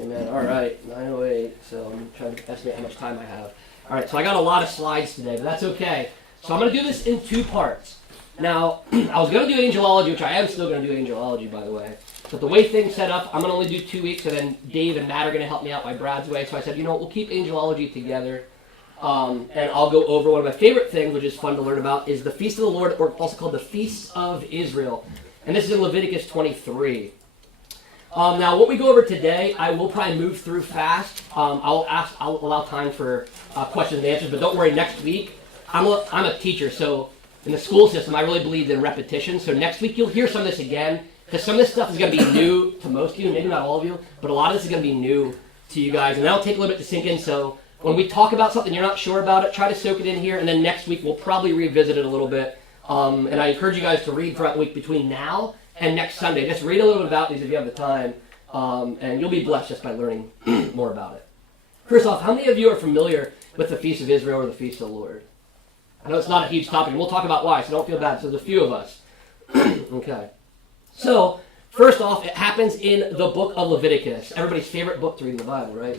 Amen. All right, 9:08. So I'm trying to estimate how much time I have. All right, so I got a lot of slides today, but that's okay. So I'm going to do this in two parts. Now, I was going to do angelology, which I am still going to do angelology, by the way. But the way things set up, I'm going to only do 2 weeks, and then Dave and Matt are going to help me out by Brad's way. So I said, you know what, we'll keep angelology together. And I'll go over one of my favorite things, which is fun to learn about, is the Feast of the Lord, or also called the Feast of Israel. And this is in Leviticus 23. Now, what we go over today, I will probably move through fast. I'll allow time for questions and answers, but don't worry, next week, I'm a teacher, so in the school system, I really believe in repetition. So next week, you'll hear some of this again, because some of this stuff is going to be new to most of you, maybe not all of you, but a lot of this is going to be new to you guys, and that'll take a little bit to sink in. So when we talk about something you're not sure about it, try to soak it in here, and then next week, we'll probably revisit it a little bit. And I encourage you guys to read throughout the week between now and next Sunday. Just read a little bit about these if you have the time, and you'll be blessed just by learning more about it. First off, how many of you are familiar with the Feast of Israel or the Feast of the Lord? I know it's not a huge topic, and we'll talk about why, so don't feel bad. So there's a few of us. Okay. So, first off, it happens in the book of Leviticus. Everybody's favorite book to read in the Bible, right?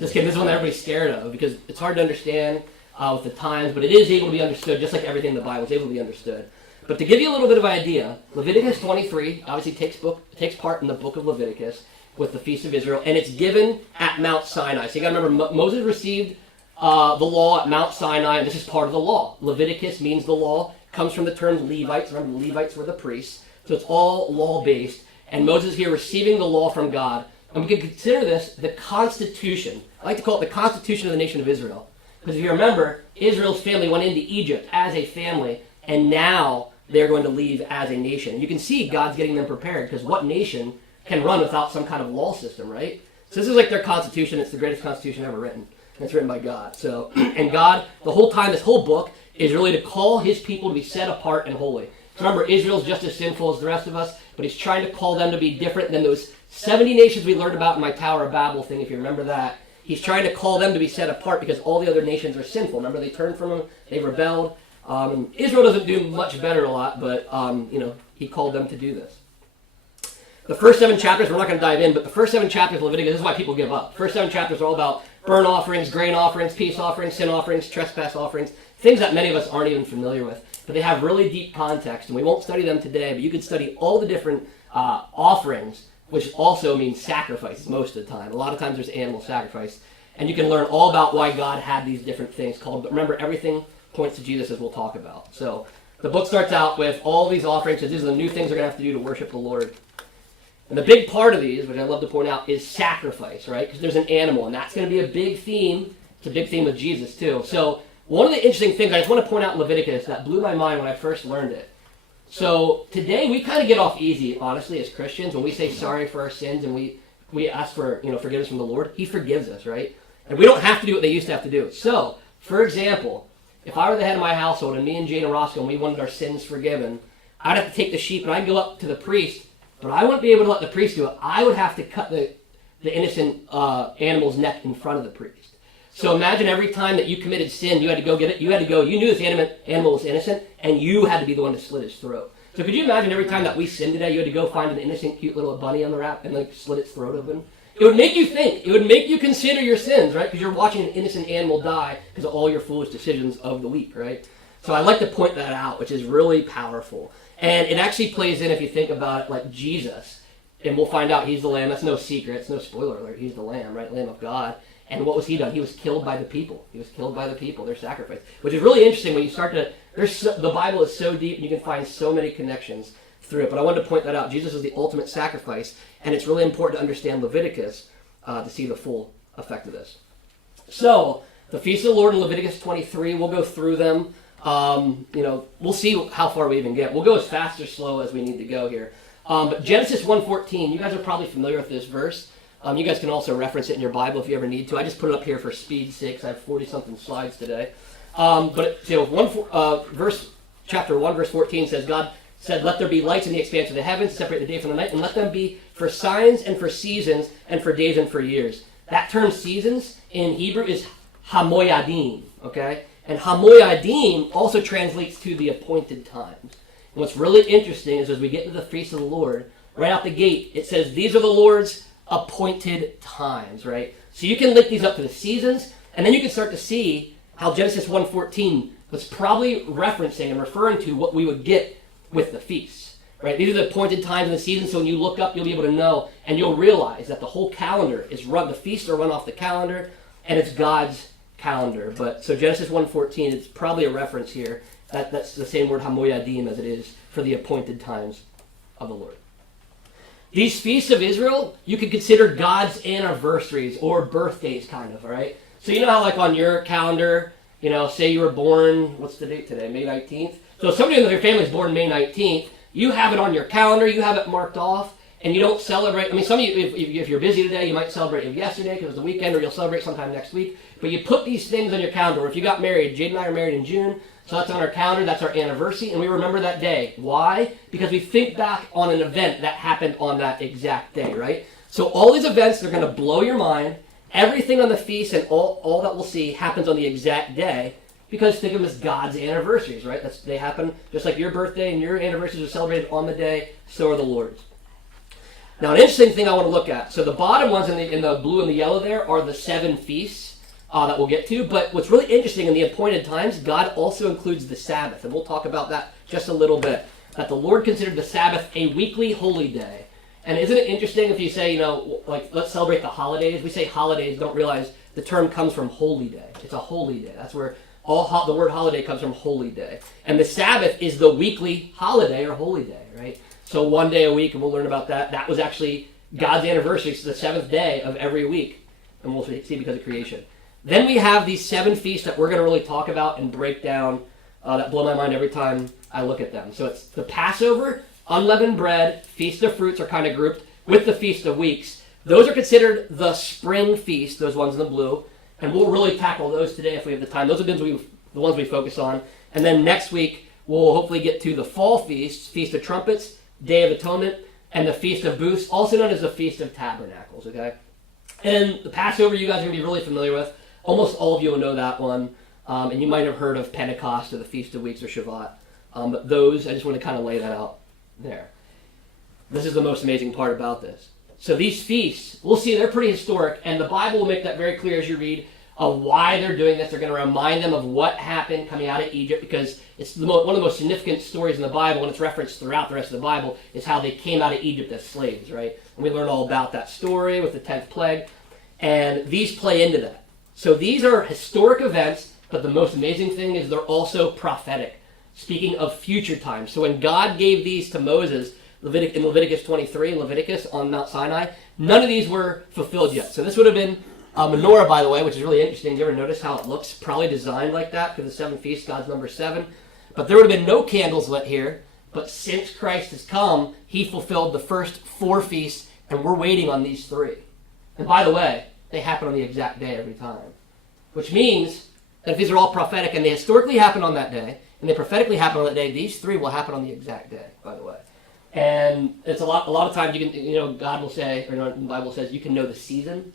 Just kidding. This is one that everybody's scared of, because it's hard to understand with the times, but it is able to be understood, just like everything in the Bible is able to be understood. But to give you a little bit of an idea, Leviticus 23 obviously takes part in the book of Leviticus with the Feast of Israel, and it's given at Mount Sinai. So you got to remember, Moses received the law at Mount Sinai, and this is part of the law. Leviticus means the law, comes from the term Levites. Remember, the Levites were the priests, so it's all law-based. And Moses here receiving the law from God, and we can consider this the Constitution. I like to call it the Constitution of the nation of Israel, because if you remember, Israel's family went into Egypt as a family, and now they're going to leave as a nation. And you can see God's getting them prepared, because what nation can run without some kind of law system, right? So this is like their constitution. It's the greatest constitution ever written. And it's written by God. So, and God, the whole time, this whole book is really to call his people to be set apart and holy. So remember, Israel's just as sinful as the rest of us, but he's trying to call them to be different than those 70 nations we learned about in my Tower of Babel thing, if you remember that. He's trying to call them to be set apart because all the other nations are sinful. Remember, they turned from him, they rebelled. Israel doesn't do much better a lot, but he called them to do this. The first 7 chapters, we're not going to dive in, but the first 7 chapters of Leviticus, this is why people give up. First 7 chapters are all about burnt offerings, grain offerings, peace offerings, sin offerings, trespass offerings, things that many of us aren't even familiar with. But they have really deep context, and we won't study them today, but you can study all the different offerings, which also means sacrifices most of the time. A lot of times there's animal sacrifice, and you can learn all about why God had these different things called, but remember, everything points to Jesus, as we'll talk about. So the book starts out with all these offerings, and these are the new things we're going to have to do to worship the Lord. And the big part of these, which I love to point out, is sacrifice, right? Because there's an animal, and that's going to be a big theme. It's a big theme with Jesus, too. So one of the interesting things I just want to point out in Leviticus that blew my mind when I first learned it. So today we kind of get off easy, honestly, as Christians. When we say sorry for our sins and we ask for forgiveness from the Lord, he forgives us, right? And we don't have to do what they used to have to do. So, for example, if I were the head of my household and me and Jane and Roscoe and we wanted our sins forgiven, I'd have to take the sheep and I'd go up to the priest, but I wouldn't be able to let the priest do it. I would have to cut the innocent animal's neck in front of the priest. So imagine every time that you committed sin, you had to go get it. You knew this animal was innocent, and you had to be the one to slit his throat. So could you imagine every time that we sinned today, you had to go find an innocent, cute little bunny on the wrap and slit its throat open? It would make you think. It would make you consider your sins, right? Because you're watching an innocent animal die because of all your foolish decisions of the week, right? So I like to point that out, which is really powerful. And it actually plays in, if you think about it, like Jesus. And we'll find out he's the Lamb. That's no secret. It's no spoiler alert. He's the Lamb, right? Lamb of God. And what was he done? He was killed by the people. He was killed by the people, their sacrifice. Which is really interesting when you start to... the Bible is so deep, and you can find so many connections through it. But I wanted to point that out. Jesus is the ultimate sacrifice. And it's really important to understand Leviticus to see the full effect of this. So, the Feast of the Lord in Leviticus 23, we'll go through them. We'll see how far we even get. We'll go as fast or slow as we need to go here. But Genesis 1:14, you guys are probably familiar with this verse. You guys can also reference it in your Bible if you ever need to. I just put it up here for speed's sake. I have 40-something slides today. Chapter 1, verse 14 says, God said, let there be lights in the expanse of the heavens, separate the day from the night, and let them be for signs and for seasons and for days and for years. That term seasons in Hebrew is hamoyadim, okay? And hamoyadim also translates to the appointed times. And what's really interesting is as we get to the Feast of the Lord, right out the gate, it says, these are the Lord's appointed times, right? So you can link these up to the seasons, and then you can start to see how Genesis 1:14 was probably referencing and referring to what we would get with the feasts, right? These are the appointed times in the season, so when you look up, you'll be able to know, and you'll realize that the whole calendar is run, the feasts are run off the calendar, and it's God's calendar. But so Genesis 1:14, it's probably a reference here. That's the same word hamoyadim as it is for the appointed times of the Lord. These feasts of Israel, you could consider God's anniversaries or birthdays, kind of, all right? So you know how, like, on your calendar, you know, say you were born, what's the date today, May 19th? So if somebody in your family is born May 19th, you have it on your calendar, you have it marked off, and you don't celebrate. I mean, some of you, if you're busy today, you might celebrate it yesterday because it was the weekend, or you'll celebrate sometime next week. But you put these things on your calendar. Or if you got married, Jade and I are married in June, so that's on our calendar, that's our anniversary, and we remember that day. Why? Because we think back on an event that happened on that exact day, right? So all these events, they're going to blow your mind. Everything on the feast and all that we'll see happens on the exact day, because think of them as God's anniversaries, right? They happen just like your birthday and your anniversaries are celebrated on the day, so are the Lord's. Now, an interesting thing I want to look at. So the bottom ones in the blue and the yellow there are the 7 feasts that we'll get to. But what's really interesting in the appointed times, God also includes the Sabbath. And we'll talk about that just a little bit. That the Lord considered the Sabbath a weekly holy day. And isn't it interesting if you say, you know, like, let's celebrate the holidays. We say holidays, don't realize the term comes from holy day. It's a holy day. That's where the word holiday comes from, holy day. And the Sabbath is the weekly holiday or holy day, right? So one day a week, and we'll learn about that. That was actually God's anniversary. It's the 7th day of every week. And we'll see because of creation. Then we have these 7 feasts that we're going to really talk about and break down that blow my mind every time I look at them. So it's the Passover, unleavened bread, Feast of Fruits are kind of grouped with the Feast of Weeks. Those are considered the spring feast, those ones in the blue. And we'll really tackle those today if we have the time. Those are the ones we focus on. And then next week, we'll hopefully get to the fall feast, Feast of Trumpets, Day of Atonement, and the Feast of Booths, also known as the Feast of Tabernacles, okay? And the Passover you guys are going to be really familiar with. Almost all of you will know that one. And you might have heard of Pentecost or the Feast of Weeks or Shavuot. But those, I just want to kind of lay that out there. This is the most amazing part about this. So these feasts, we'll see they're pretty historic, and the Bible will make that very clear as you read of why they're doing this. They're going to remind them of what happened coming out of Egypt, because it's one of the most significant stories in the Bible, and it's referenced throughout the rest of the Bible, is how they came out of Egypt as slaves, right? And we learn all about that story with the 10th plague, and these play into that. So these are historic events, but the most amazing thing is they're also prophetic, speaking of future times. So when God gave these to Moses, in Leviticus 23, Leviticus on Mount Sinai, none of these were fulfilled yet. So this would have been a menorah, by the way, which is really interesting. You ever notice how it looks? Probably designed like that for the 7 feasts, God's number 7. But there would have been no candles lit here. But since Christ has come, he fulfilled the first 4 feasts, and we're waiting on these 3. And by the way, they happen on the exact day every time. Which means that if these are all prophetic, and they historically happen on that day, and they prophetically happen on that day, these 3 will happen on the exact day, by the way. And it's a lot of times you can, God will say, or the Bible says, you can know the season.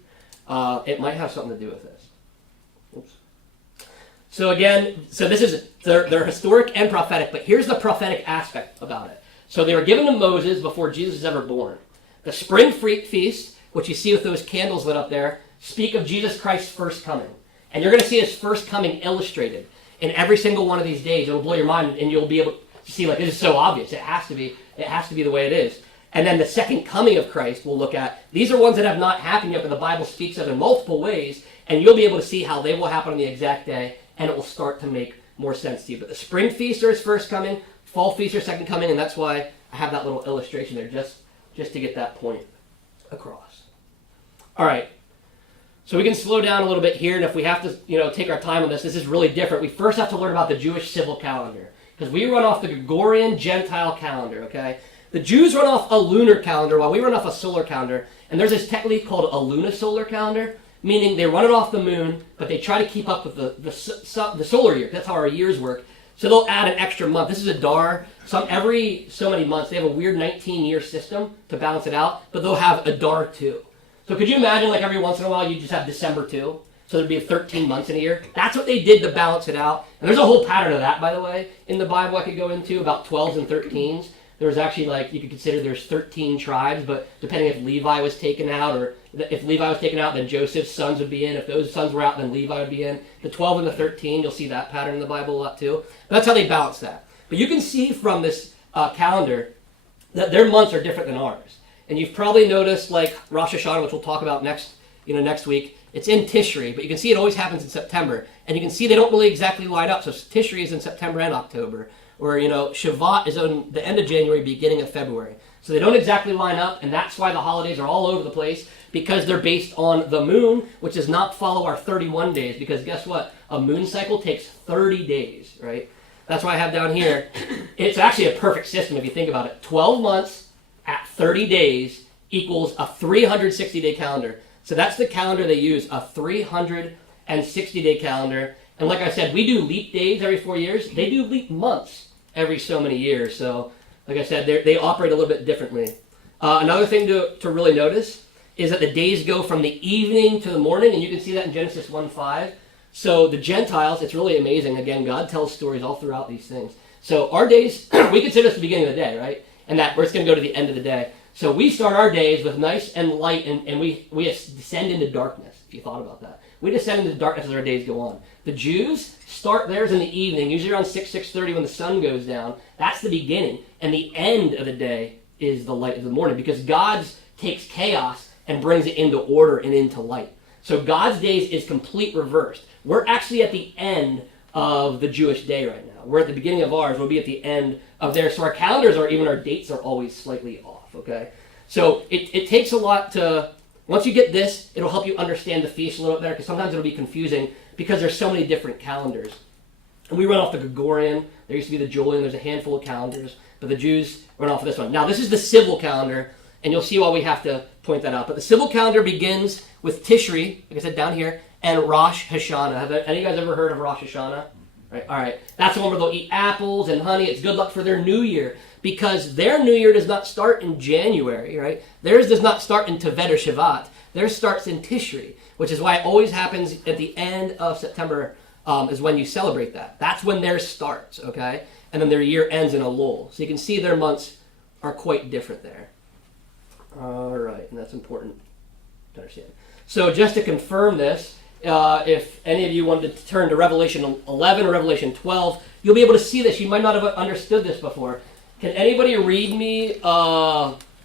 It might have something to do with this. Oops. So again, they're historic and prophetic, but here's the prophetic aspect about it. So they were given to Moses before Jesus was ever born. The spring feast, which you see with those candles lit up there, speak of Jesus Christ's first coming. And you're going to see his first coming illustrated in every single one of these days. It'll blow your mind, and you'll be able to see, like, this is so obvious. It has to be. It has to be the way it is. And then the second coming of Christ we'll look at. These are ones that have not happened yet, but the Bible speaks of in multiple ways, and you'll be able to see how they will happen on the exact day, and it will start to make more sense to you. But the spring feast are his first coming, fall feast are second coming, and that's why I have that little illustration there, just to get that point across. All right. So we can slow down a little bit here, and if we have to, take our time on this is really different. We first have to learn about the Jewish civil calendar, because we run off the Gregorian Gentile calendar, okay? The Jews run off a lunar calendar while we run off a solar calendar, and there's this technique called a lunisolar calendar, meaning they run it off the moon, but they try to keep up with the solar year. That's how our years work. So they'll add an extra month. This is a dar. Every so many months, they have a weird 19-year system to balance it out, but they'll have a dar too. So could you imagine, like, every once in a while you just have December 2? So there'd be 13 months in a year. That's what they did to balance it out. And there's a whole pattern of that, by the way, in the Bible I could go into, about 12s and 13s. there was actually, like, you could consider there's 13 tribes, but depending if Levi was taken out, or if Levi was taken out, then Joseph's sons would be in. If those sons were out, then Levi would be in. The 12 and the 13, you'll see that pattern in the Bible a lot too. But that's how they balance that. But you can see from this calendar that their months are different than ours. And you've probably noticed, like Rosh Hashanah, which we'll talk about next week, it's in Tishri, but you can see it always happens in September. And you can see they don't really exactly line up. So Tishri is in September and October. Or, Shavuot is on the end of January, beginning of February. So they don't exactly line up, and that's why the holidays are all over the place, because they're based on the moon, which does not follow our 31 days. Because guess what? A moon cycle takes 30 days, right? That's why I have down here. It's actually a perfect system if you think about it. 12 months at 30 days equals a 360-day calendar. So that's the calendar they use, a 360-day calendar. And like I said, we do leap days every 4 years. They do leap months every so many years. So, like I said, they operate a little bit differently. Another thing to really notice is that the days go from the evening to the morning, and you can see that in Genesis 1:5. So the Gentiles, it's really amazing. Again, God tells stories all throughout these things. So our days, we consider this the beginning of the day, right? And that we're just going to go to the end of the day. So we start our days with nice and light, and we descend into darkness, if you thought about that. We descend into darkness as our days go on. The Jews start theirs in the evening, usually around 6:30 when the sun goes down. That's the beginning. And the end of the day is the light of the morning, because God takes chaos and brings it into order and into light. So God's days is complete reversed. We're actually at the end of the Jewish day right now. We're at the beginning of ours. We'll be at the end of theirs. So our calendars even our dates are always slightly off, okay? So it takes a lot to, once you get this, it'll help you understand the feast a little bit better, because sometimes it'll be confusing because there's so many different calendars. And we run off the Gregorian. There used to be the Julian. There's a handful of calendars, but the Jews run off of this one. Now, this is the civil calendar, and you'll see why we have to point that out. But the civil calendar begins with Tishri, like I said down here, and Rosh Hashanah. Have any of you guys ever heard of Rosh Hashanah? Right. All right. That's the one where they'll eat apples and honey. It's good luck for their new year, because their new year does not start in January, right? Theirs does not start in Tevet or Shavat. Theirs starts in Tishri, which is why it always happens at the end of September is when you celebrate that. That's when theirs starts, okay? And then their year ends in Elul. So you can see their months are quite different there. All right, and that's important to understand. So just to confirm this, if any of you wanted to turn to Revelation 11 or Revelation 12, you'll be able to see this. You might not have understood this before. Can anybody read me,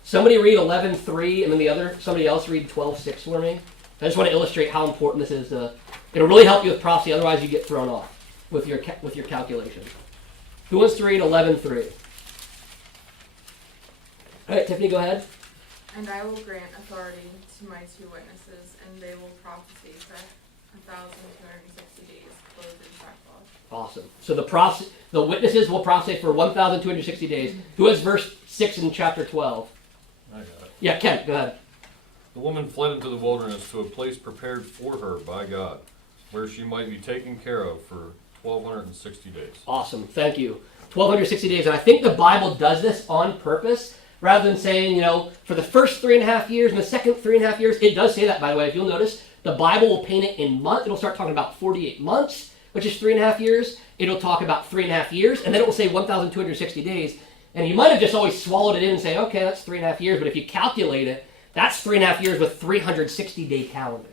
somebody read 11:3, and then somebody else read 12:6 for me? I just want to illustrate how important this is. It'll really help you with prophecy, otherwise you get thrown off with your calculations. Who wants to read 11:3? All right, Tiffany, go ahead. And I will grant authority to my two witnesses, and they will prophesy for 1,260 days, clothed in sackcloth. Awesome. So the witnesses will prophesy for 1,260 days. Who has verse 6 in chapter 12? I got it. Yeah, Kent, go ahead. The woman fled into the wilderness to a place prepared for her by God, where she might be taken care of for 1,260 days. Awesome. Thank you. 1,260 days. And I think the Bible does this on purpose, rather than saying, for the first 3.5 years and the second 3.5 years. It does say that, by the way. If you'll notice, the Bible will paint it in months. It'll start talking about 48 months, which is 3.5 years. It'll talk about 3.5 years, and then it will say 1,260 days. And you might have just always swallowed it in and say, okay, that's 3.5 years. But if you calculate it, that's 3.5 years with 360-day calendar,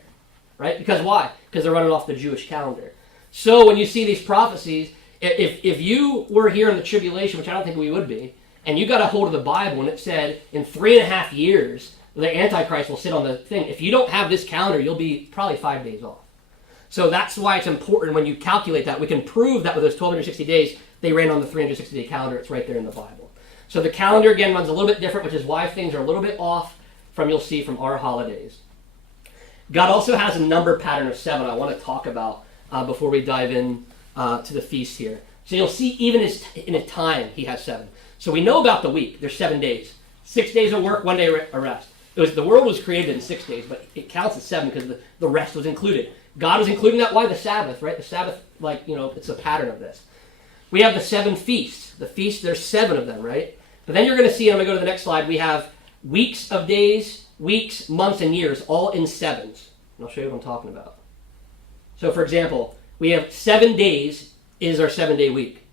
right? Because why? Because they're running off the Jewish calendar. So when you see these prophecies, if you were here in the tribulation, which I don't think we would be, and you got a hold of the Bible and it said in 3.5 years the Antichrist will sit on the thing, if you don't have this calendar, you'll be probably 5 days off. So that's why it's important when you calculate that. We can prove that with those 1,260 days, they ran on the 360-day calendar. It's right there in the Bible. So the calendar, again, runs a little bit different, which is why things are a little bit off you'll see from our holidays. God also has a number pattern of 7 I want to talk about before we dive in to the feast here. So you'll see even in a time he has 7. So we know about the week. There's 7 days. 6 days of work, 1 day of rest. The world was created in 6 days, but it counts as 7 because the rest was included. God was including that. Why? The Sabbath, right? The Sabbath, it's a pattern of this. We have the 7 feasts. The feasts, there's 7 of them, right? But then you're going to see, and I'm going to go to the next slide, we have weeks of days, weeks, months, and years, all in 7s. And I'll show you what I'm talking about. So, for example, we have 7 days is our 7-day week.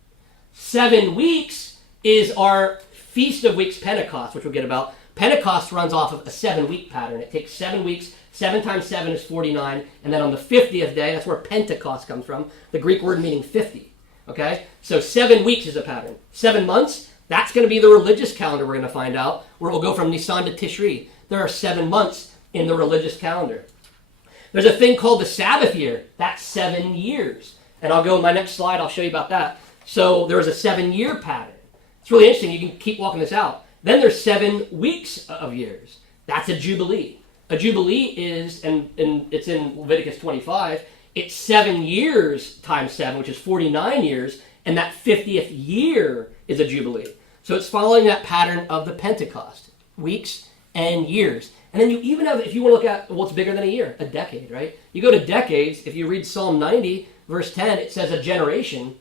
7 weeks is our Feast of Weeks, Pentecost, which we'll get about. Pentecost runs off of a 7-week pattern. It takes 7 weeks. 7 times 7 is 49. And then on the 50th day, that's where Pentecost comes from, the Greek word meaning 50. Okay? So 7 weeks is a pattern. 7 months, that's going to be the religious calendar we're going to find out, where we'll go from Nisan to Tishri. There are 7 months in the religious calendar. There's a thing called the Sabbath year. That's 7 years. And I'll go in my next slide, I'll show you about that. So there's a 7-year pattern. It's really interesting. You can keep walking this out. Then there's 7 weeks of years. That's a Jubilee. A Jubilee is, and it's in Leviticus 25, it's 7 years times 7, which is 49 years, and that 50th year is a Jubilee. So it's following that pattern of the Pentecost, weeks and years. And then you even have, if you want to look at what's bigger than a year, a decade, right? You go to decades, if you read Psalm 90, verse 10, it says a generation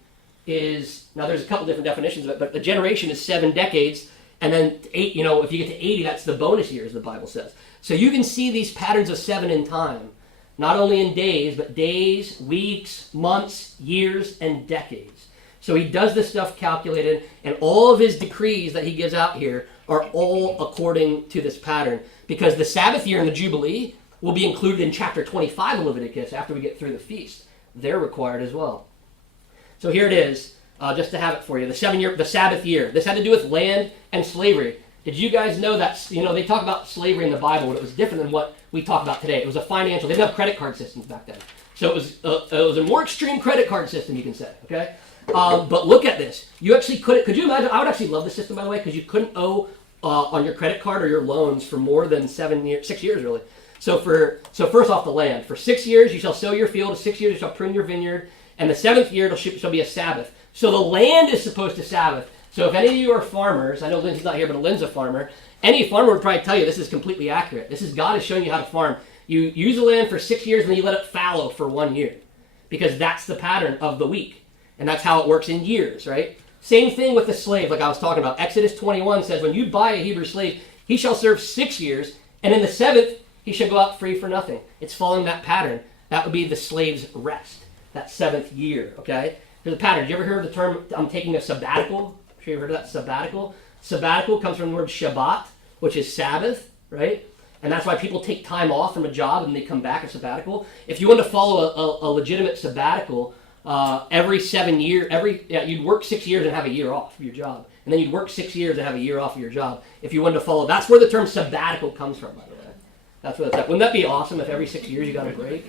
is, now there's a couple different definitions of it, but a generation is 7 decades, and then 8, if you get to 80, that's the bonus years, the Bible says. So you can see these patterns of 7 in time, not only in days, but days, weeks, months, years, and decades. So he does this stuff calculated, and all of his decrees that he gives out here are all according to this pattern, because the Sabbath year and the Jubilee will be included in chapter 25 of Leviticus after we get through the feast. They're required as well. So here it is, just to have it for you, the Sabbath year. This had to do with land and slavery. Did you guys know that, they talk about slavery in the Bible, but it was different than what we talk about today. It was a financial, they didn't have credit card systems back then. So it was a more extreme credit card system, you can say, okay? But look at this. You actually could you imagine, I would actually love this system, by the way, because you couldn't owe on your credit card or your loans for more than 6 years, really. So first off, the land. For 6 years you shall sow your field, 6 years you shall prune your vineyard, and the 7th year it shall be a Sabbath. So the land is supposed to Sabbath. So if any of you are farmers, I know Lynn's not here, but Lynn's a farmer, any farmer would probably tell you this is completely accurate. God is showing you how to farm. You use the land for 6 years, and then you let it fallow for 1 year, because that's the pattern of the week. And that's how it works in years, right? Same thing with the slave, like I was talking about. Exodus 21 says, when you buy a Hebrew slave, he shall serve 6 years, and in the 7th, he shall go out free for nothing. It's following that pattern. That would be the slave's rest, that 7th year, okay? There's a pattern. Did you ever hear of the term, I'm taking a sabbatical? I'm sure you've heard of that, sabbatical. Sabbatical comes from the word Shabbat, which is Sabbath, right? And that's why people take time off from a job and they come back, a sabbatical. If you want to follow a legitimate sabbatical, every 7 years, you'd work 6 years and have a year off of your job. And then you'd work 6 years and have a year off of your job. If you wanted to follow, that's where the term sabbatical comes from, by the way. That's what it's at. Wouldn't that be awesome if every 6 years you got a break?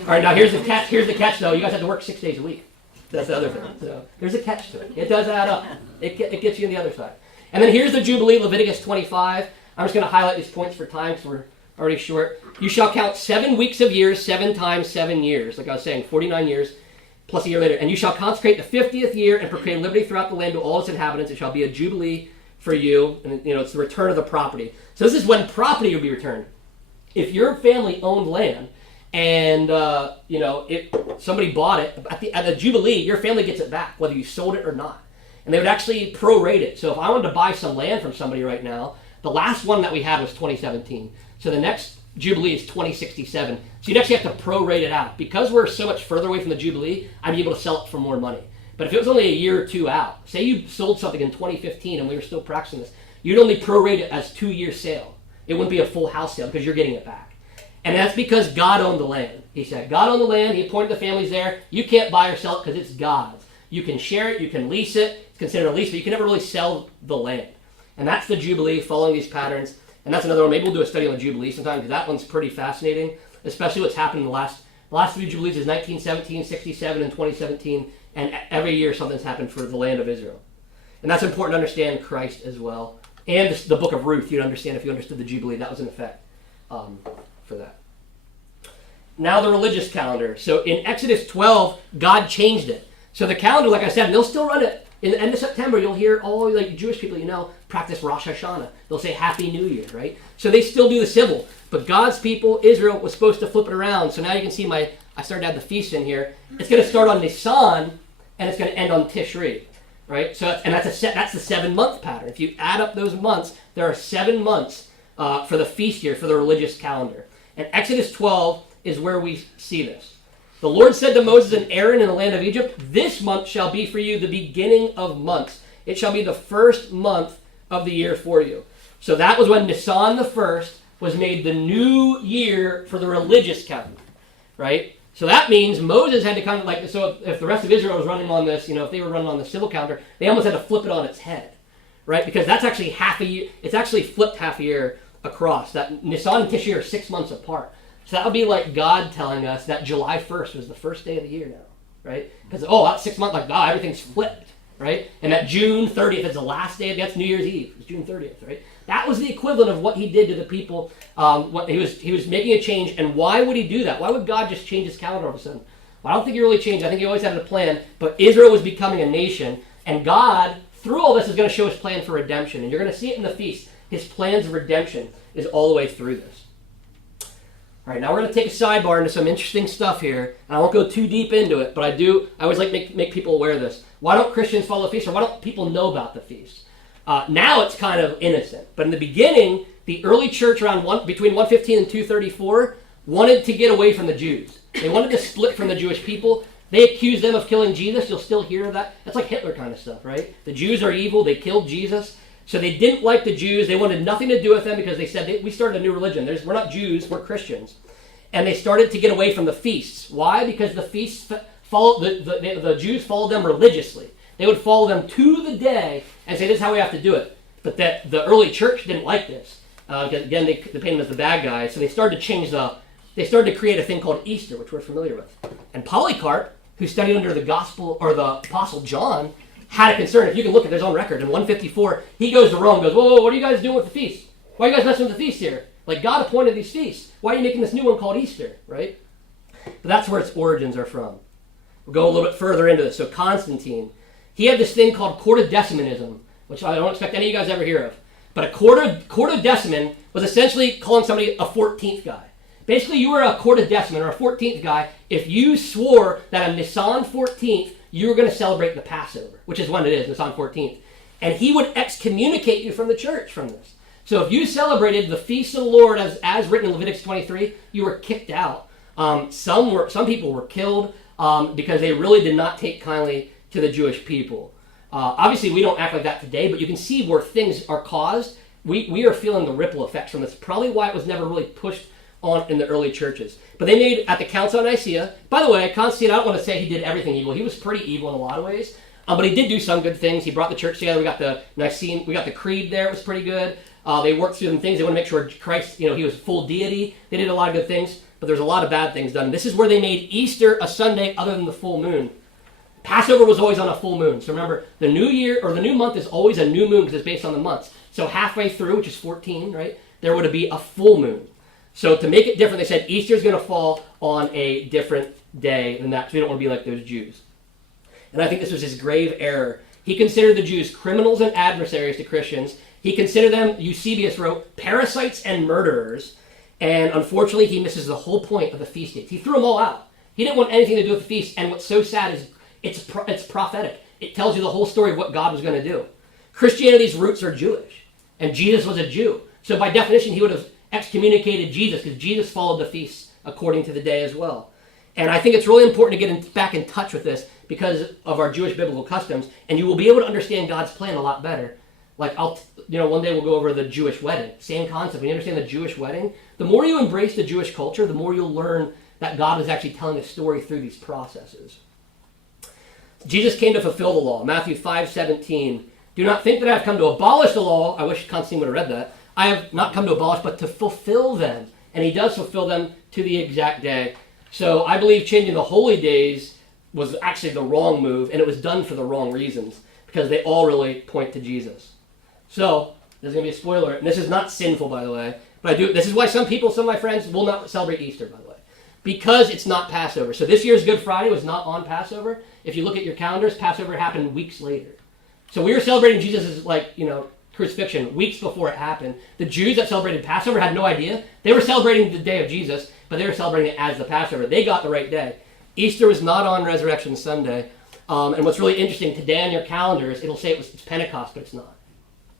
All right, now here's the catch. Here's the catch, though. You guys have to work 6 days a week. That's the other thing. So there's a catch to it. It does add up. It gets you on the other side. And then here's the Jubilee, Leviticus 25. I'm just going to highlight these points for time because we're already short. You shall count 7 weeks of years, 7 times 7 years. Like I was saying, 49 years plus a year later. And you shall consecrate the 50th year and proclaim liberty throughout the land to all its inhabitants. It shall be a Jubilee for you. And it's the return of the property. So this is when property will be returned. If your family owned land and somebody bought it at the Jubilee, your family gets it back, whether you sold it or not. And they would actually prorate it. So if I wanted to buy some land from somebody right now, the last one that we had was 2017. So the next Jubilee is 2067. So you'd actually have to prorate it out. Because we're so much further away from the Jubilee, I'd be able to sell it for more money. But if it was only a year or two out, say you sold something in 2015 and we were still practicing this, you'd only prorate it as 2-year sale. It wouldn't be a full house sale because you're getting it back. And that's because God owned the land. He said, God owned the land. He appointed the families there. You can't buy or sell it because it's God's. You can share it. You can lease it. It's considered a lease, but you can never really sell the land. And that's the Jubilee, following these patterns. And that's another one. Maybe we'll do a study on the Jubilee sometime because that one's pretty fascinating, especially what's happened in the last 3 Jubilees is 1917, 67, and 2017. And every year something's happened for the land of Israel. And that's important to understand Christ as well. And the book of Ruth, you'd understand if you understood the Jubilee. That was in effect for that. Now the religious calendar. So in Exodus 12, God changed it. So the calendar, like I said, and they'll still run it. In the end of September, you'll hear all Jewish people practice Rosh Hashanah. They'll say Happy New Year, right? So they still do the civil. But God's people, Israel, was supposed to flip it around. So now you can see I started to add the feast in here. It's going to start on Nisan, and it's going to end on Tishri. Right? So, and that's the 7-month pattern. If you add up those months, there are 7 months for the feast year, for the religious calendar. And Exodus 12 is where we see this. The Lord said to Moses and Aaron in the land of Egypt, this month shall be for you the beginning of months. It shall be the first month of the year for you. So that was when Nisan the 1st was made the new year for the religious calendar, right? So that means Moses had to kind of like, so if the rest of Israel was running on this, if they were running on the civil calendar, they almost had to flip it on its head, right? Because that's actually half a year, it's actually flipped half a year across. That Nisan and Tishri are 6 months apart. So that would be like God telling us that July 1st was the first day of the year now, right? Because, that's 6 months, like, everything's flipped, right? And that June 30th is the last day, that's New Year's Eve, it's June 30th, right? That was the equivalent of what he did to the people. He was making a change, and why would he do that? Why would God just change his calendar all of a sudden? Well, I don't think he really changed. I think he always had a plan, but Israel was becoming a nation, and God, through all this, is going to show his plan for redemption, and you're going to see it in the feast. His plans of redemption is all the way through this. All right, now we're going to take a sidebar into some interesting stuff here, and I won't go too deep into it, but I always like to make people aware of this. Why don't Christians follow the feast, or why don't people know about the feast? Now it's kind of innocent, but in the beginning, the early church between 115 and 234 wanted to get away from the Jews. They wanted to split from the Jewish people. They accused them of killing Jesus. You'll still hear that. That's like Hitler kind of stuff, right? The Jews are evil. They killed Jesus. So they didn't like the Jews. They wanted nothing to do with them because they said, we started a new religion. We're not Jews, we're Christians. And they started to get away from the feasts. Why? Because the feasts the Jews followed them religiously. They would follow them to the day and say, this is how we have to do it. But that the early church didn't like this. Again, they painted them as the bad guys. So they started to create a thing called Easter, which we're familiar with. And Polycarp, who studied under the gospel, or the Apostle John, had a concern. If you can look at his own record, in 154, he goes to Rome and goes, whoa, what are you guys doing with the feast? Why are you guys messing with the feast here? Like, God appointed these feasts. Why are you making this new one called Easter, right? But that's where its origins are from. We'll go a little bit further into this. So Constantine, he had this thing called quartodecimanism, which I don't expect any of you guys ever hear of. But a quartodeciman was essentially calling somebody a 14th guy. Basically, you were a quartodeciman or a 14th guy if you swore that on Nisan 14th, you were going to celebrate the Passover, which is when it is, Nisan 14th. And he would excommunicate you from the church from this. So if you celebrated the feast of the Lord as written in Leviticus 23, you were kicked out. Some people were killed because they really did not take kindly to the Jewish people. Obviously, we don't act like that today, but you can see where things are caused. We are feeling the ripple effects from this. Probably why it was never really pushed on in the early churches. But they made, at the Council of Nicaea, by the way, Constantine, I don't want to say he did everything evil. He was pretty evil in a lot of ways. But he did do some good things. He brought the church together. We got the Nicene, we got the Creed there. It was pretty good. They worked through some things. They want to make sure Christ, he was full deity. They did a lot of good things, but there's a lot of bad things done. This is where they made Easter a Sunday other than the full moon. Passover was always on a full moon. So remember, the new year, or the new month is always a new moon because it's based on the months. So halfway through, which is 14, right, there would be a full moon. So to make it different, they said Easter's going to fall on a different day than that, so we don't want to be like those Jews. And I think this was his grave error. He considered the Jews criminals and adversaries to Christians. He considered them, Eusebius wrote, parasites and murderers. And unfortunately, he misses the whole point of the feast dates. He threw them all out. He didn't want anything to do with the feast. And what's so sad is it's prophetic. It tells you the whole story of what God was going to do. Christianity's roots are Jewish. And Jesus was a Jew. So by definition, he would have excommunicated Jesus because Jesus followed the feasts according to the day as well. And I think it's really important to get back in touch with this because of our Jewish biblical customs, and you will be able to understand God's plan a lot better. Like, one day we'll go over the Jewish wedding. Same concept. When you understand the Jewish wedding, the more you embrace the Jewish culture, the more you'll learn that God is actually telling a story through these processes. Jesus came to fulfill the law. Matthew 5:17. Do not think that I have come to abolish the law. I wish Constantine would have read that. I have not come to abolish, but to fulfill them. And he does fulfill them to the exact day. So I believe changing the holy days was actually the wrong move, and it was done for the wrong reasons, because they all really point to Jesus. So, there's going to be a spoiler, and this is not sinful, by the way, but this is why some of my friends will not celebrate Easter, by the way, because it's not Passover. So this year's Good Friday was not on Passover. If you look at your calendars, Passover happened weeks later. So we were celebrating Jesus' crucifixion weeks before it happened. The Jews that celebrated Passover had no idea. They were celebrating the day of Jesus, but they were celebrating it as the Passover. They got the right day. Easter was not on Resurrection Sunday. And what's really interesting, today on your calendars, it'll say it's Pentecost, but it's not.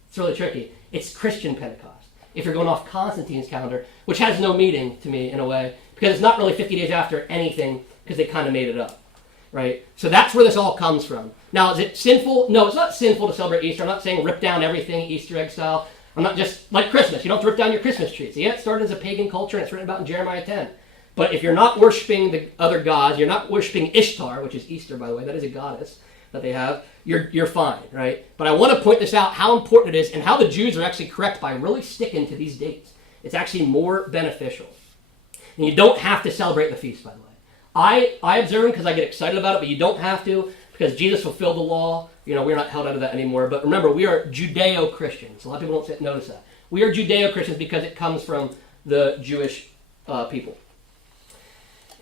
It's really tricky. It's Christian Pentecost. If you're going off Constantine's calendar, which has no meaning to me in a way, because it's not really 50 days after anything, because they kind of made it up. right? So that's where this all comes from. Now, is it sinful? No, it's not sinful to celebrate Easter. I'm not saying rip down everything Easter egg style. I'm not just like Christmas. You don't have to rip down your Christmas trees. Yeah, it started as a pagan culture, and it's written about in Jeremiah 10. But if you're not worshiping the other gods, you're not worshiping Ishtar, which is Easter, by the way. That is a goddess that they have. You're fine, right? But I want to point this out, how important it is, and how the Jews are actually correct by really sticking to these dates. It's actually more beneficial. And you don't have to celebrate the feast, by the way. I observe them because I get excited about it, but you don't have to because Jesus fulfilled the law. You know, we're not held under that anymore. But remember, we are Judeo-Christians. A lot of people don't notice that. We are Judeo-Christians because it comes from the Jewish people.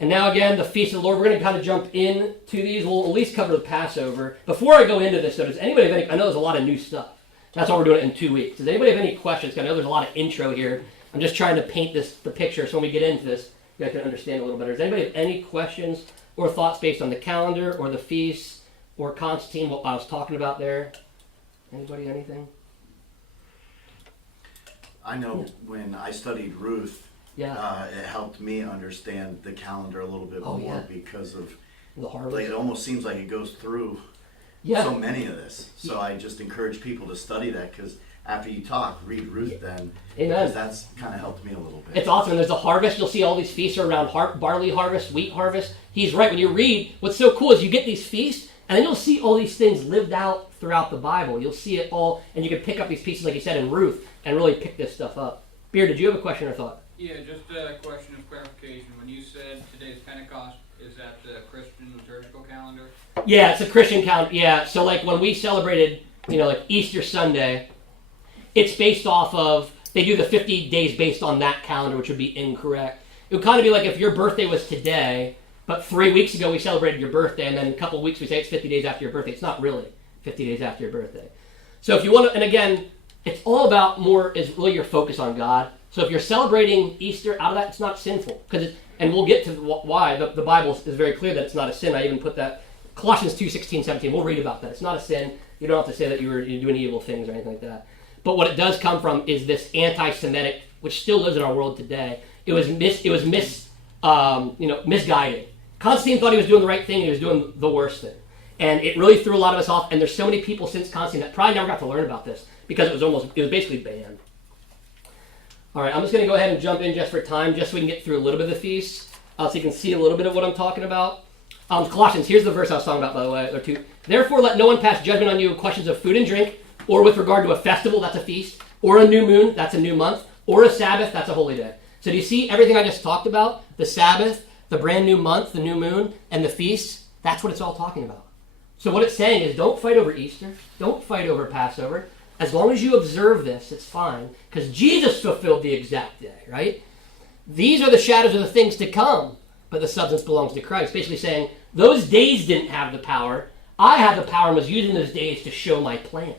And now again, the Feast of the Lord. We're going to kind of jump into these. We'll at least cover the Passover. Before I go into this, though, does anybody have any... I know there's a lot of new stuff. That's why we're doing it in 2 weeks. Does anybody have any questions? 'Cause I know there's a lot of intro here. I'm just trying to paint the picture so when we get into this, you guys can understand a little better. Does anybody have any questions or thoughts based on the calendar or the feasts or Constantine, what I was talking about there? Anybody, anything? I know when I studied Ruth, Yeah. it helped me understand the calendar a little bit more yeah. because of The harvest. like it almost seems like it goes through Yeah. so many of this. So I just encourage people to study that because after you talk, read Ruth then. Amen. Because that's kind of helped me a little bit. It's awesome. And there's the harvest. You'll see all these feasts are around barley harvest, wheat harvest. He's right. When you read, what's so cool is you get these feasts, and then you'll see all these things lived out throughout the Bible. You'll see it all, and you can pick up these pieces, like you said, in Ruth, and really pick this stuff up. Beer, did you have a question or thought? Yeah, just a question of clarification. When you said today's Pentecost, is that the Christian liturgical calendar? Yeah, it's a Christian calendar. Yeah, so like when we celebrated, like Easter Sunday, it's based off of, they do the 50 days based on that calendar, which would be incorrect. It would kind of be like if your birthday was today, but 3 weeks ago we celebrated your birthday, and then in a couple of weeks we say it's 50 days after your birthday. It's not really 50 days after your birthday. So if you want to, and again, it's all about more is really your focus on God. So if you're celebrating Easter out of that, it's not sinful. And we'll get to why. The Bible is very clear that it's not a sin. I even put that, Colossians 2:16-17, we'll read about that. It's not a sin. You don't have to say that you're doing evil things or anything like that. But what it does come from is this anti-Semitic, which still lives in our world today. It was misguided. Constantine thought he was doing the right thing, and he was doing the worst thing. And it really threw a lot of us off. And there's so many people since Constantine that probably never got to learn about this because it was basically banned. All right, I'm just going to go ahead and jump in just for time, just so we can get through a little bit of the feasts, so you can see a little bit of what I'm talking about. Colossians, here's the verse I was talking about, by the way, or two. Therefore, let no one pass judgment on you in questions of food and drink, or with regard to a festival, that's a feast, or a new moon, that's a new month, or a Sabbath, that's a holy day. So do you see everything I just talked about? The Sabbath, the brand new month, the new moon, and the feasts, that's what it's all talking about. So what it's saying is don't fight over Easter, don't fight over Passover. As long as you observe this, it's fine, because Jesus fulfilled the exact day, right? These are the shadows of the things to come, but the substance belongs to Christ. Basically saying, those days didn't have the power. I had the power and was using those days to show my plan.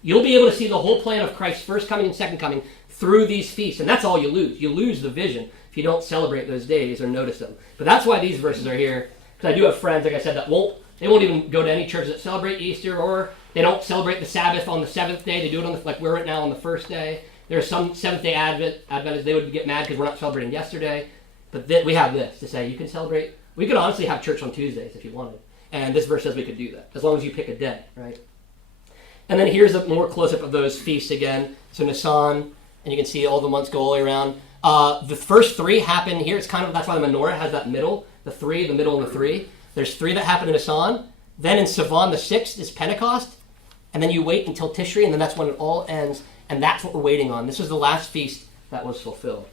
You'll be able to see the whole plan of Christ's first coming and second coming through these feasts, and that's all you lose. You lose the vision if you don't celebrate those days or notice them. But that's why these verses are here, because I do have friends, like I said, that won't even go to any churches that celebrate Easter, or they don't celebrate the Sabbath on the seventh day. They do it like we're right now on the first day. There's some Seventh-day Adventists, they would get mad because we're not celebrating yesterday. But we have this to say you can celebrate. We could honestly have church on Tuesdays if you wanted. And this verse says we could do that, as long as you pick a day, right? And then here's a more close-up of those feasts again. So Nisan, and you can see all the months go all the way around. The first three happen here. It's kind of, that's why the menorah has that middle, the three, the middle, and the three. There's three that happen in Nisan. Then in Sivan, the 6th is Pentecost. And then you wait until Tishri, and then that's when it all ends. And that's what we're waiting on. This is the last feast that was fulfilled.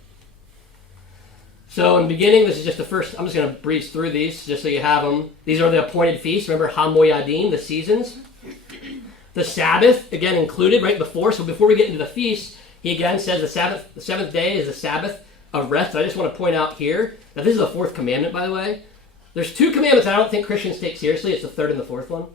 So in the beginning, this is just the first. I'm just going to breeze through these just so you have them. These are the appointed feasts. Remember, HaMoyadim, the seasons. The Sabbath, again, included right before. So before we get into the feast, he again says the seventh day is the Sabbath of rest. I just want to point out here that this is the 4th commandment, by the way. There's 2 commandments I don't think Christians take seriously. It's the 3rd and the 4th one.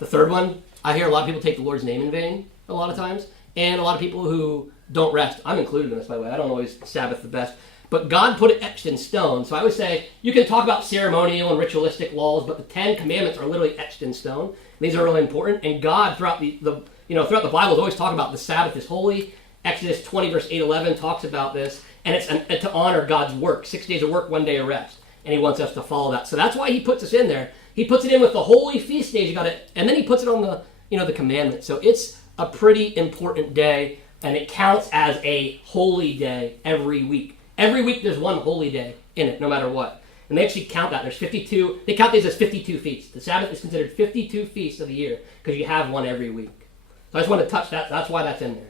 The 3rd one, I hear a lot of people take the Lord's name in vain a lot of times. And a lot of people who don't rest. I'm included in this, by the way. I don't always Sabbath the best. But God put it etched in stone. So I would say you can talk about ceremonial and ritualistic laws, but the 10 commandments are literally etched in stone. These are really important. And God, throughout the Bible, is always talking about the Sabbath is holy. Exodus 20, verse 8-11 talks about this. And it's to honor God's work. 6 days of work, 1 day of rest. And he wants us to follow that. So that's why he puts us in there. He puts it in with the holy feast days. You got it, and then he puts it on the the commandments. So it's a pretty important day, and it counts as a holy day every week. Every week there's one holy day in it, no matter what. And they actually count that. There's 52. They count these as 52 feasts. The Sabbath is considered 52 feasts of the year because you have one every week. So I just want to touch that. That's why that's in there.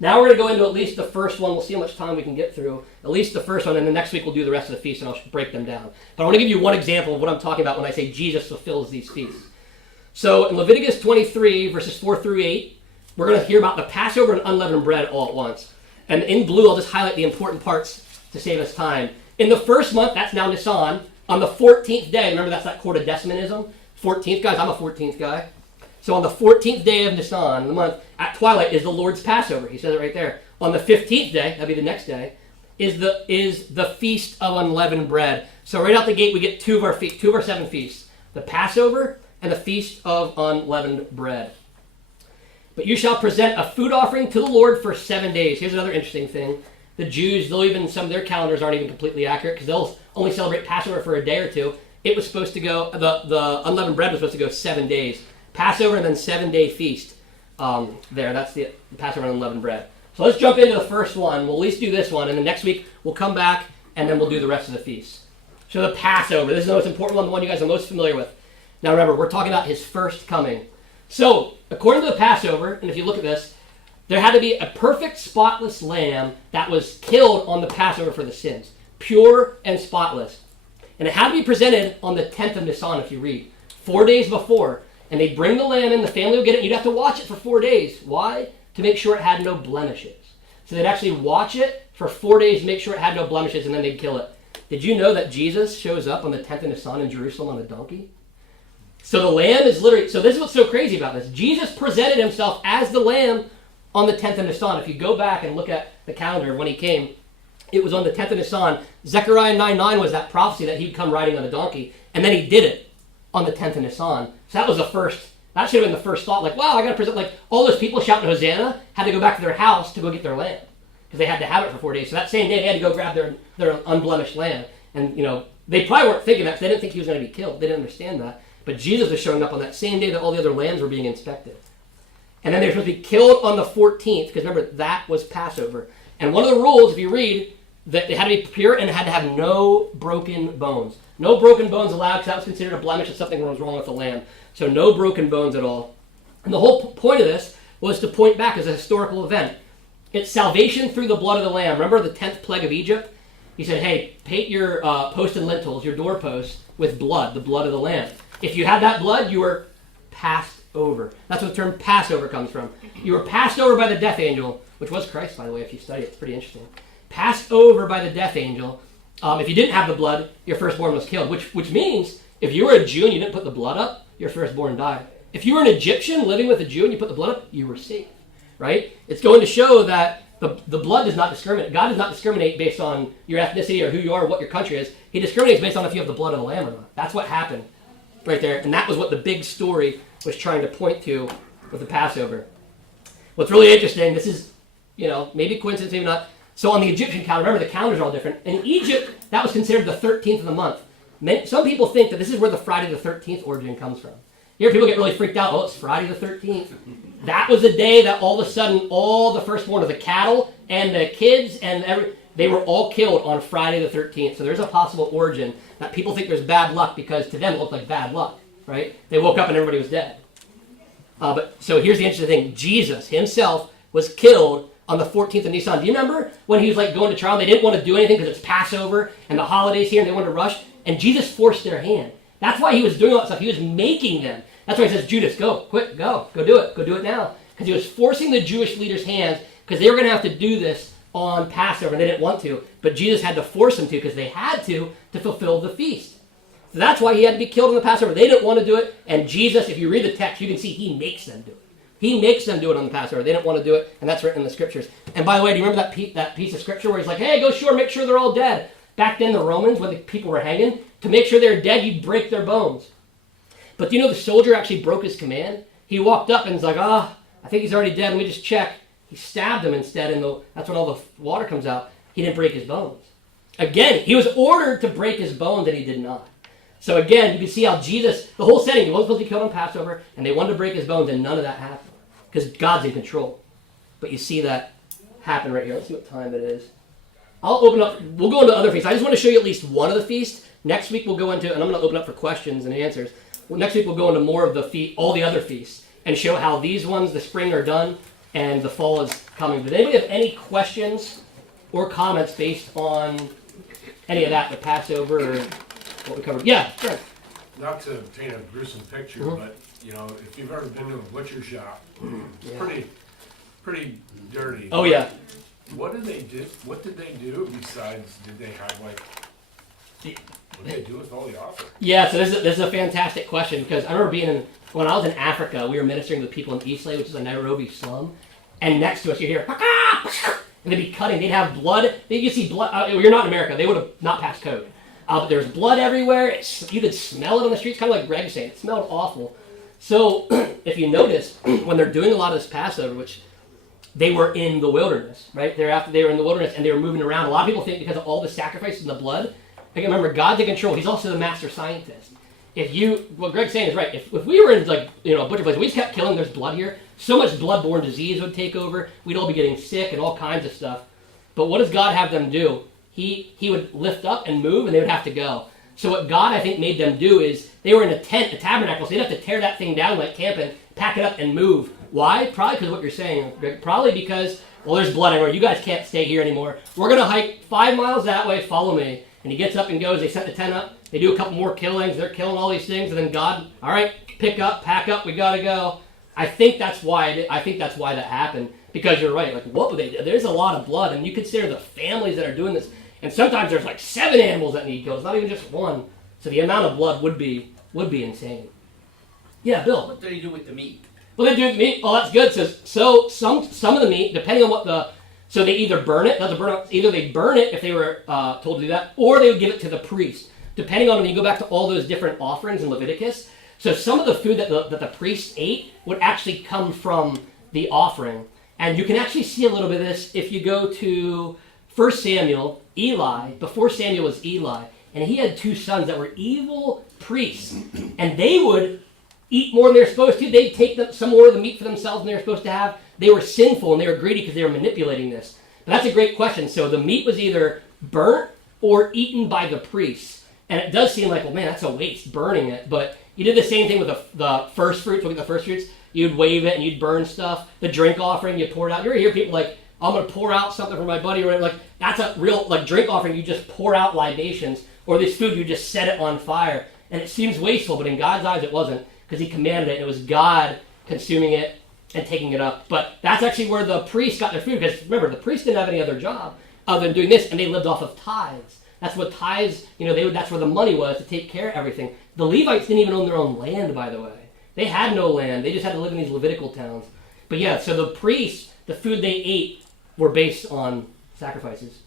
Now we're going to go into at least the first one. We'll see how much time we can get through. At least the first one, and then next week we'll do the rest of the feasts, and I'll break them down. But I want to give you one example of what I'm talking about when I say Jesus fulfills these feasts. So in Leviticus 23, verses 4 through 8, we're going to hear about the Passover and unleavened bread all at once. And in blue, I'll just highlight the important parts to save us time. In the first month, that's now Nisan, on the 14th day, remember that's that quarter-decimanism? 14th, guys, I'm a 14th guy. So on the 14th day of Nisan, the month, at twilight is the Lord's Passover. He says it right there. On the 15th day, that'll be the next day, is the Feast of Unleavened Bread. So right out the gate, we get two of our 7 feasts. The Passover and the Feast of Unleavened Bread. But you shall present a food offering to the Lord for 7 days. Here's another interesting thing. The Jews, some of their calendars aren't even completely accurate because they'll only celebrate Passover for a day or two. It was supposed to go, the unleavened bread was supposed to go 7 days. Passover and then 7-day feast. That's the Passover and unleavened bread. So let's jump into the first one. We'll at least do this one, and then next week we'll come back and then we'll do the rest of the feasts. So the Passover, this is the most important one, the one you guys are most familiar with. Now remember, we're talking about his first coming. So, according to the Passover, and if you look at this, there had to be a perfect, spotless lamb that was killed on the Passover for the sins. Pure and spotless. And it had to be presented on the 10th of Nisan, if you read. 4 days before. And they'd bring the lamb in, the family would get it, and you'd have to watch it for 4 days. Why? To make sure it had no blemishes. So they'd actually watch it for 4 days, make sure it had no blemishes, and then they'd kill it. Did you know that Jesus shows up on the 10th of Nisan in Jerusalem on a donkey? So the lamb is literally, so this is what's so crazy about this. Jesus presented himself as the lamb on the 10th of Nisan. If you go back and look at the calendar when he came, it was on the 10th of Nisan. Zechariah 9:9 was that prophecy that he'd come riding on a donkey, and then he did it on the 10th of Nisan. So that was that should have been the first thought, like, wow, I got to present, like, all those people shouting Hosanna had to go back to their house to go get their lamb, because they had to have it for 4 days. So that same day, they had to go grab their unblemished lamb. And, they probably weren't thinking that, because they didn't think he was going to be killed. They didn't understand that. But Jesus was showing up on that same day that all the other lambs were being inspected. And then they were supposed to be killed on the 14th, because remember, that was Passover. And one of the rules, if you read, that they had to be pure and had to have no broken bones. No broken bones allowed, because that was considered a blemish if something was wrong with the lamb. So no broken bones at all. And the whole point of this was to point back as a historical event. It's salvation through the blood of the lamb. Remember the 10th plague of Egypt? He said, hey, paint your post and lintels, your doorposts, with blood, the blood of the lamb. If you had that blood, you were passed over. That's where the term Passover comes from. You were passed over by the death angel, which was Christ, by the way, if you study it. It's pretty interesting. Passed over by the death angel. If you didn't have the blood, your firstborn was killed, which means if you were a Jew and you didn't put the blood up, your firstborn died. If you were an Egyptian living with a Jew and you put the blood up, you were safe, right? It's going to show that the blood does not discriminate. God does not discriminate based on your ethnicity or who you are or what your country is. He discriminates based on if you have the blood of the lamb or not. That's what happened right there. And that was what the big story was trying to point to with the Passover. What's really interesting, this is, maybe coincidence, maybe not. So on the Egyptian calendar, remember the calendars are all different. In Egypt, that was considered the 13th of the month. Some people think that this is where the Friday the 13th origin comes from. You hear people get really freaked out, it's Friday the 13th. That was the day that all of a sudden all the firstborn of the cattle and the kids and they were all killed on Friday the 13th. So there's a possible origin that people think there's bad luck because to them it looked like bad luck, right? They woke up and everybody was dead. So here's the interesting thing. Jesus himself was killed on the 14th of Nisan. Do you remember when he was going to trial? They didn't want to do anything because it's Passover and the holidays here and they wanted to rush. And Jesus forced their hand. That's why he was doing all that stuff. He was making them. That's why he says, Judas, go, quick, go do it now. Because he was forcing the Jewish leaders' hands because they were going to have to do this on Passover and they didn't want to. But Jesus had to force them to because they had to fulfill the feast. So that's why he had to be killed on the Passover. They didn't want to do it. And Jesus, if you read the text, you can see he makes them do it. He makes them do it on the Passover. They didn't want to do it, and that's written in the scriptures. And by the way, do you remember that piece of scripture where he's like, hey, make sure they're all dead. Back then, the Romans, when the people were hanging, to make sure they're dead, you'd break their bones. But do you know the soldier actually broke his command? He walked up and was like, I think he's already dead. Let me just check. He stabbed him instead, and that's when all the water comes out. He didn't break his bones. Again, he was ordered to break his bones, and he did not. So again, you can see how Jesus, the whole setting, he wasn't supposed to be killed on Passover, and they wanted to break his bones, and none of that happened. Because God's in control. But you see that happen right here. Let's see what time it is. I'll open up, we'll go into other feasts. I just want to show you at least one of the feasts. Next week we'll go into, and I'm going to open up for questions and answers. Well, next week we'll go into more of the all the other feasts, and show how these ones, the spring, are done, and the fall is coming. Did anybody have any questions or comments based on any of that, the Passover or what we covered? Yeah, sure. Not to paint a gruesome picture, but you know, if you've ever been to a butcher shop, it's pretty dirty. Oh yeah. What did they do? What did they do besides? Did they have like? What did they do with all the offerings? Yeah, so this is a fantastic question, because I remember when I was in Africa, we were ministering to people in Eastleigh, which is a Nairobi slum, and next to us you hear, and they'd be cutting, they'd have blood, you see blood, you're not in America, they would have not passed code. But there's blood everywhere, you could smell it on the streets, kind of like Greg was saying, it smelled awful. So, if you notice, when they're doing a lot of this Passover, which they were in the wilderness, right? They were in the wilderness and they were moving around. A lot of people think because of all the sacrifices and the blood, again, remember, God's in control. He's also the master scientist. What Greg's saying is right. If we were in a butcher place, we just kept killing, there's blood here, so much bloodborne disease would take over. We'd all be getting sick and all kinds of stuff. But what does God have them do? He would lift up and move, and they would have to go. So what God, I think, made them do is they were in a tent, a tabernacle, so they'd have to tear that thing down like camping, pack it up, and move. Why? Probably because of what you're saying, Greg. Probably because, well, there's blood everywhere. You guys can't stay here anymore. We're going to hike 5 miles that way. Follow me. And he gets up and goes. They set the tent up. They do a couple more killings. They're killing all these things. And then God, all right, pick up, pack up. We got to go. I think that's why that happened. Because you're right. Like, what would they do? There's a lot of blood. And you consider the families that are doing this. And sometimes there's like 7 animals that need killed. It's not even just one. So the amount of blood would be insane. Yeah, Bill. What do they do with the meat? Well, they do with meat. Oh, that's good. So some of the meat, depending on so they either burn it. Either they burn it if they were told to do that, or they would give it to the priest. Depending on when you go back to all those different offerings in Leviticus. So some of the food that the priests ate would actually come from the offering, and you can actually see a little bit of this if you go to 1 Samuel. Eli, before Samuel was Eli, and he had 2 sons that were evil priests, and they would eat more than they were supposed to. They'd take some more of the meat for themselves than they were supposed to have. They were sinful and they were greedy because they were manipulating this. But that's a great question. So the meat was either burnt or eaten by the priests. And it does seem like, well, man, that's a waste, burning it. But you did the same thing with the first fruits. Look at the first fruits. You'd wave it and you'd burn stuff. The drink offering, you pour it out. You ever hear people like, I'm going to pour out something for my buddy, or whatever. Like, that's a real drink offering. You just pour out libations. Or this food, you just set it on fire. And it seems wasteful, but in God's eyes it wasn't, because he commanded it, and it was God consuming it and taking it up. But that's actually where the priests got their food, because remember, the priests didn't have any other job other than doing this, and they lived off of tithes. That's what tithes, that's where the money was, to take care of everything. The Levites didn't even own their own land, by the way. They had no land. They just had to live in these Levitical towns. But yeah, so the priests, the food they ate were based on sacrifices,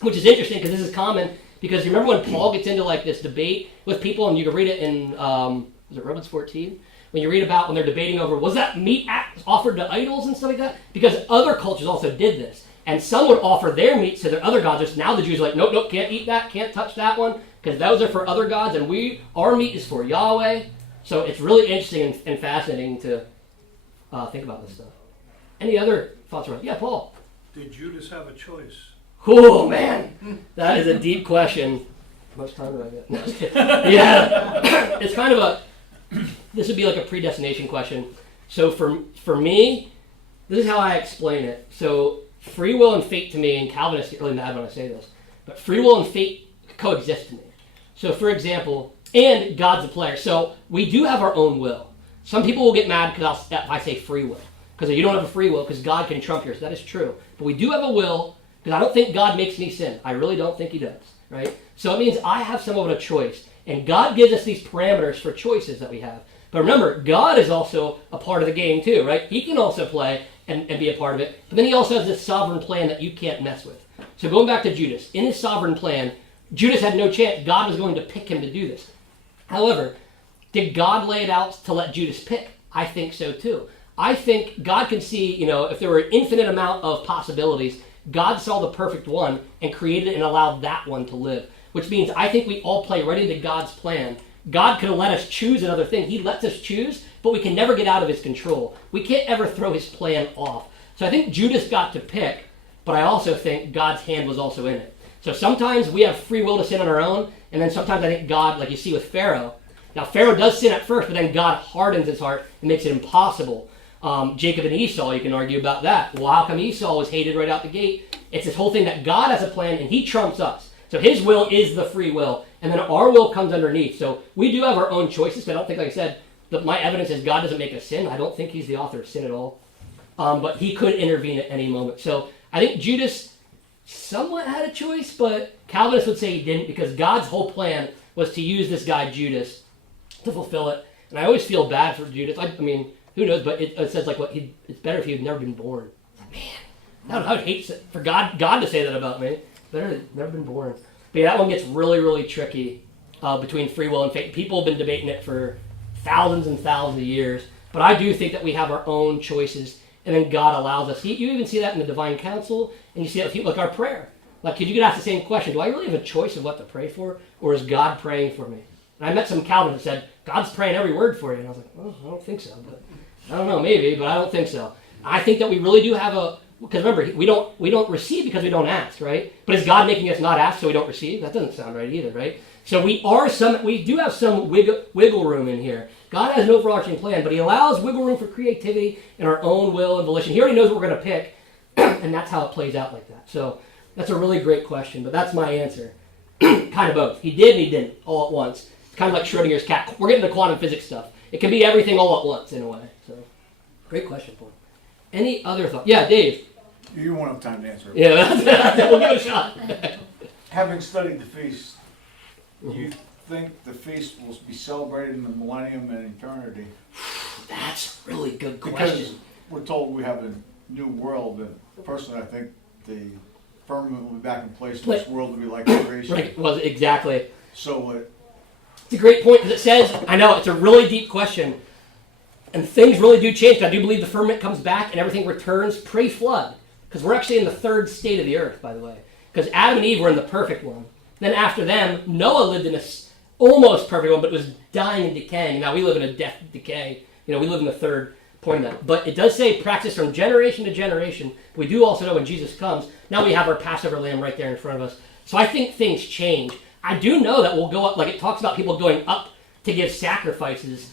which is interesting because this is common. Because you remember when Paul gets into this debate with people, and you can read it in was it Romans 14? When you read about when they're debating over, was that meat offered to idols and stuff like that? Because other cultures also did this. And some would offer their meat to their other gods. Now the Jews are like, nope, can't eat that, can't touch that one, because those are for other gods, and our meat is for Yahweh. So it's really interesting and fascinating to think about this stuff. Any other thoughts around? Yeah, Paul. Did Judas have a choice? Oh, man. That is a deep question. How much time do I get? No, just kidding. Yeah. It's kind of this would be like a predestination question. So for me, this is how I explain it. So free will and fate to me, and Calvinists get really mad when I say this, but free will and fate coexist to me. So for example, and God's a player. So we do have our own will. Some people will get mad because I say free will. Because you don't have a free will, because God can trump yours. That is true. But we do have a will, because I don't think God makes me sin. I really don't think he does, right? So it means I have somewhat of a choice. And God gives us these parameters for choices that we have. But remember, God is also a part of the game too, right? He can also play and be a part of it. But then he also has this sovereign plan that you can't mess with. So going back to Judas, in his sovereign plan, Judas had no chance. God was going to pick him to do this. However, did God lay it out to let Judas pick? I think so too. I think God can see, if there were an infinite amount of possibilities, God saw the perfect one and created it and allowed that one to live. which means I think we all play right into God's plan. God could have let us choose another thing. He lets us choose, but we can never get out of his control. We can't ever throw his plan off. So I think Judas got to pick, but I also think God's hand was also in it. So sometimes we have free will to sin on our own, and then sometimes I think God, like you see with Pharaoh. Now Pharaoh does sin at first, but then God hardens his heart and makes it impossible. Jacob and Esau, you can argue about that. Well, how come Esau was hated right out the gate? It's this whole thing that God has a plan, and he trumps us. So his will is the free will, and then our will comes underneath. So we do have our own choices, but I don't think, like I said, that my evidence is God doesn't make us sin. I don't think he's the author of sin at all. But he could intervene at any moment. So I think Judas somewhat had a choice, but Calvinists would say he didn't, because God's whole plan was to use this guy Judas to fulfill it. And I always feel bad for Judas. I mean, who knows, but it says like it's better if he had never been born. Man, I would hate for God to say that about me. Better than never been born. But yeah, that one gets really, really tricky between free will and fate. People have been debating it for thousands and thousands of years. But I do think that we have our own choices, and then God allows us. You even see that in the divine council, and you see that with like our prayer. Like, you could ask the same question: do I really have a choice of what to pray for, or is God praying for me? And I met some Calvinists that said, God's praying every word for you. And I was like, well, I don't think so. But I don't know, maybe, but I don't think so. I think that we really do have because remember, we don't receive because we don't ask, right? But is God making us not ask so we don't receive? That doesn't sound right either, right? So we do have some wiggle room in here. God has an overarching plan, but he allows wiggle room for creativity and our own will and volition. He already knows what we're going to pick, and that's how it plays out like that. So that's a really great question, but that's my answer. Kind of both. He did and he didn't all at once. It's kind of like Schrodinger's cat. We're getting the quantum physics stuff. It can be everything all at once in a way. So, great question, Paul. Any other thoughts? Yeah, Dave. You won't have time to answer it. Yeah, we'll give it a shot. Having studied the feast, do you think the feast will be celebrated in the millennium and eternity? That's a really good Because question. we're told we have a new world, and personally I think the firmament will be back in place for this world to be like creation. Right, well, exactly. So It's a great point, because it says, I know, it's a really deep question, and things really do change. I do believe the firmament comes back and everything returns pre-flood, because we're actually in the third state of the earth, by the way, because Adam and Eve were in the perfect one. Then after them, Noah lived in a almost perfect one, but it was dying and decaying. Now we live in a death decay. We live in the third point of that. But it does say practice from generation to generation. We do also know when Jesus comes, now we have our Passover lamb right there in front of us. So I think things change. I do know that we'll go up, like it talks about people going up to give sacrifices.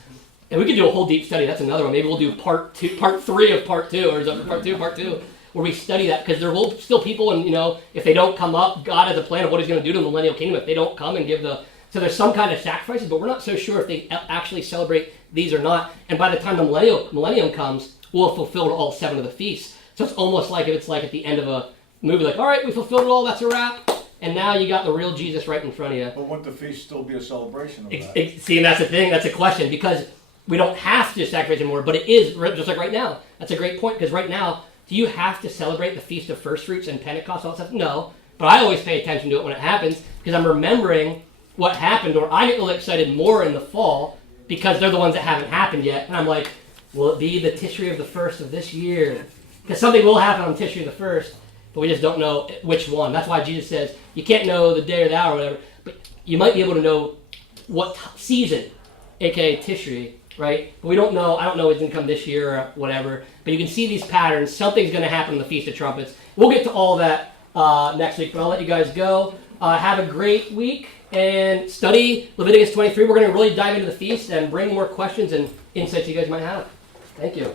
And we could do a whole deep study. That's another one. Maybe we'll do part 3 of part 2, or is it part 2, where we study that, because there will still people, and if they don't come up, God has a plan of what he's going to do to the millennial kingdom if they don't come and give so there's some kind of sacrifices, but we're not so sure if they actually celebrate these or not. And by the time the millennium comes, we'll have fulfilled all 7 of the feasts. So it's almost like if it's like at the end of a movie, like, all right, we fulfilled it all, that's a wrap. And now you got the real Jesus right in front of you. but wouldn't the feast still be a celebration of that? See, and that's the thing, that's a question, because we don't have to sacrifice anymore, but it is, just like right now. That's a great point, because right now, do you have to celebrate the Feast of First Fruits and Pentecost, all that stuff? No, but I always pay attention to it when it happens, because I'm remembering what happened, or I get really excited more in the fall, because they're the ones that haven't happened yet, and I'm like, will it be the Tishri of the first of this year? Because something will happen on Tishri the first, but we just don't know which one. That's why Jesus says, you can't know the day or the hour or whatever, but you might be able to know what season, aka Tishri, right? But we don't know. I don't know it's going to come this year or whatever, but you can see these patterns. Something's going to happen in the Feast of Trumpets. We'll get to all that next week, but I'll let you guys go. Have a great week, and study Leviticus 23. We're going to really dive into the feast and bring more questions and insights you guys might have. Thank you.